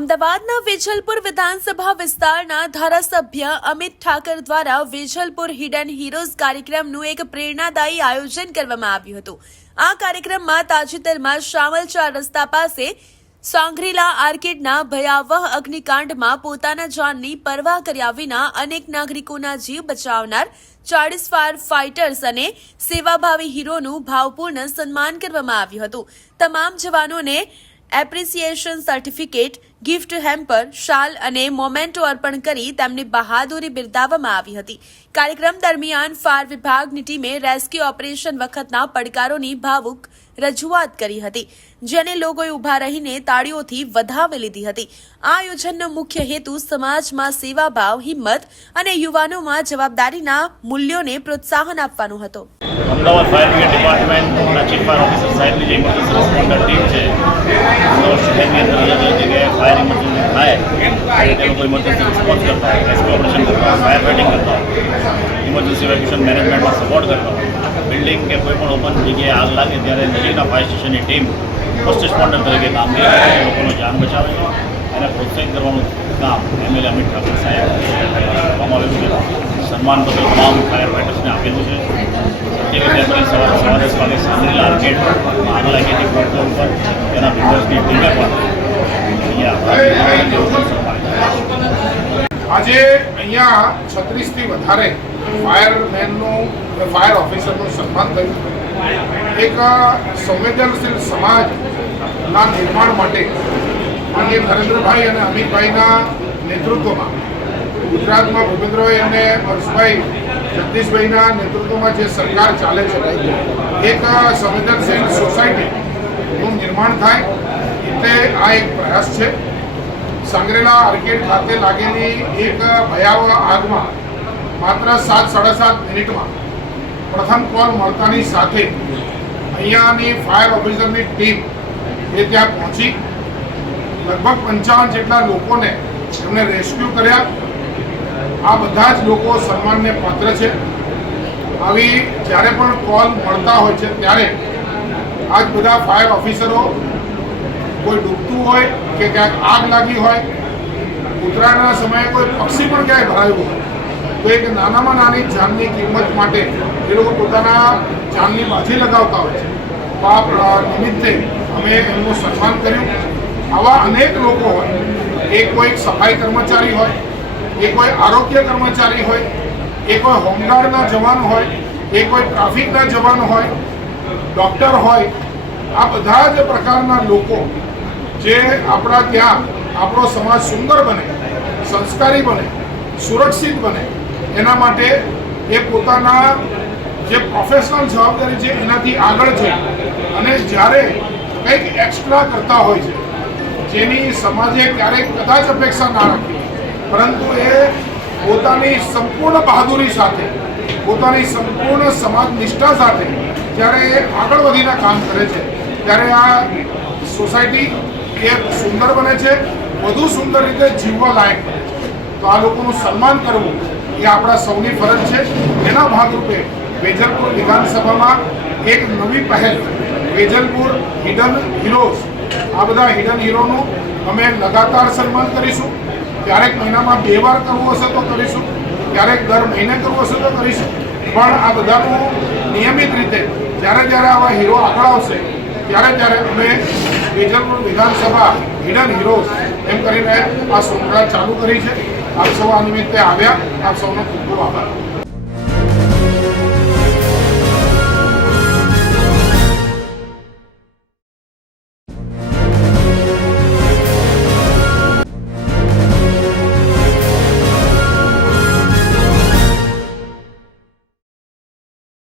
અમદાવાદના વેજલપુર વિધાનસભા વિસ્તારના ધારાસભ્ય અમિત ઠાકર દ્વારા વેજલપુર હિડન હીરોઝ કાર્યક્રમનું એક પ્રેરણાદાયી આયોજન કરવામાં આવ્યું હતું। આ કાર્યક્રમમાં તાજેતરમાં શામલ 4 રસ્તા પાસે સાંગ્રીલા આર્કેડના ભયાવહ અગ્નિકાંડમાં પોતાના જાનની પરવા કર્યા વિના અનેક નાગરિકોના જીવ બચાવનાર 40 ફાયર ફાઇટર્સ અને સેવાભાવી હીરોનું ભાવપૂર્ણ સન્માન કરવામાં આવ્યું હતું। તમામ જવાનોને એપ્રિસિએશન સર્ટિફિકેટ, ગિફ્ટ હેમ્પર, શાલ અને મોમેન્ટો અર્પણ કરી તેમની બહાદુરી બિરદાવવામાં આવી હતી। કાર્યક્રમ દરમિયાન ફાયર વિભાગની ટીમે રેસ્ક્યુ ઓપરેશન વખતના પડકારોની ભાવુક રજૂઆત કરી હતી, જેને લોકોએ ઊભા રહીને તાળીઓથી વધાવી લીધી હતી। આ આયોજનનો મુખ્ય હેતુ સમાજમાં સેવાભાવ, હિંમત અને યુવાનોમાં જવાબદારીના મૂલ્યોને પ્રોત્સાહન આપવાનો હતો। અમદાવાદ ફાયર બ્રિગેડ ડિપાર્ટમેન્ટના ચીફ ફાયર ઓફિસર સાહેબની જે ઇમરજન્સી રિસ્પોન્ડર ટીમ છે, અમદાવાદ શહેરની અંદર અલગ અલગ જગ્યાએ ફાયર ઇમરજન્સી થાય તે લોકો ઇમરજન્સી રિસ્પોન્સ કરતા હોય, રેસ્ક્યુ ઓપરેશન કરતા હોય, ફાયર ફાઇટિંગ કરતા હોય, ઇમરજન્સી ઇવેક્યુએશન મેનેજમેન્ટમાં સપોર્ટ કરતા હોય, બિલ્ડિંગ કે કોઈ પણ ઓપન જગ્યાએ આગ લાગે ત્યારે નજીકના ફાયર સ્ટેશનની ટીમ ફર્સ્ટ રિસ્પોન્ડર તરીકે કામગીરી કરે, લોકોનો જાન બચાવે છે અને પ્રોત્સાહિત કરવાનું કામ એમએલએ અમિત ઠાકર સાહેબ કરવામાં આવ્યું છે। સન્માન પત્ર તમામ ફાયર ફાઇટર્સને આપેલું છે। સવારે 10 વાગે સાંગ્રીલા આર્કેડમાં આગ લાગી હતી ફ્લોર ઉપર, તેના બિલ્ડર્સની ટીમે પણ આજે અહીંયા 36થી વધારે ફાયરમેનનું ફાયર ઓફિસરનું સન્માન થયું। એક સંવેદનશીલ સમાજના નિર્માણ માટે માનનીય નરેન્દ્રભાઈ અને અમિતભાઈના નેતૃત્વમાં ગુજરાતમાં ભૂપેન્દ્રભાઈ અને હર્ષભાઈ જગદીશભાઈના નેતૃત્વમાં જે સરકાર ચાલે છે, એક સંવેદનશીલ સોસાયટીનું નિર્માણ થાય એટલે આ એક પ્રયાસ છે। સાંગ્રીલા આર્કેડ ખાતે લાગેલી એક ભયાવહ આગમાં માત્ર 7-7.5 મિનિટમાં પ્રથમ કોલ મળતાની સાથે અહીંયાની ફાયર ઓફિસરની ટીમ એ ત્યાં પહોંચી લગભગ 55 જેટલા લોકોને એમને રેસ્ક્યુ કર્યા। આ બધા જ લોકો સન્માનને પાત્ર છે। આવી જ્યારે પણ કોલ મળતા હોય છે ત્યારે આજ બધા ફાયર ઓફિસરો કોઈ ડૂબતું હોય કે ક્યાંક આગ લાગી હોય, ઉત્તરાયણના સમયે કોઈ પક્ષી પણ ક્યાંય ભરાયું હોય તો એક નાનામાં નાની જાનની કિંમત માટે એ લોકો પોતાના જાનની બાજી લગાવતા હોય છે। તો આ નિમિત્તે અમે એમનું સન્માન કર્યું। આવા અનેક લોકો હોય, એ કોઈ સફાઈ કર્મચારી હોય, એ કોઈ આરોગ્ય કર્મચારી હોય, એ કોઈ હોમગાર્ડના જવાન હોય, એ કોઈ ટ્રાફિકના જવાન હોય, ડૉક્ટર હોય, આ બધા જ પ્રકારના લોકો જે આપણા ત્યાં આપણો સમાજ સુંદર બને, સંસ્કારી બને, સુરક્ષિત બને, એના માટે એ પોતાના જે પ્રોફેશનલ જવાબદારી છે એનાથી આગળ જઈ અને જ્યારે કંઈક એક્સ્ટ્રા કરતા હોય છે, જેની સમાજે ક્યારેક કદાચ અપેક્ષા ના રાખી, પરંતુ એ પોતાની સંપૂર્ણ બહાદુરી સાથે, પોતાની સંપૂર્ણ સમાજ નિષ્ઠા સાથે જ્યારે એ આગળ વધીને કામ કરે છે ત્યારે આ સોસાયટી એ સુંદર બને છે, વધુ સુંદર રીતે જીવવા લાયક બને છે। તો આ લોકોનું સન્માન કરવું એ આપણા સૌની ફરજ છે। એના ભાગરૂપે વેજલપુર વિધાનસભામાં એક નવી પહેલ, વેજલપુર હિડન હીરોઝ, આ બધા હિડન હીરોનું અમે લગાતાર સન્માન કરીશું। ક્યારેક મહિનામાં 2 વાર કરવું હશે તો કરીશું, ક્યારેક દર મહિને કરવું હશે તો કરીશું, પણ આ બધાનું નિયમિત રીતે જ્યારે જ્યારે આવા હીરો આગળ આવશે ત્યારે અમે વેજલપુર વિધાનસભા હિડન હીરોઝ એમ કરીને આ શૃંખલા ચાલુ કરી છે। આપ સૌ આ નિમિત્તે આવ્યા, આપ સૌનો ખૂબ ખૂબ આભાર।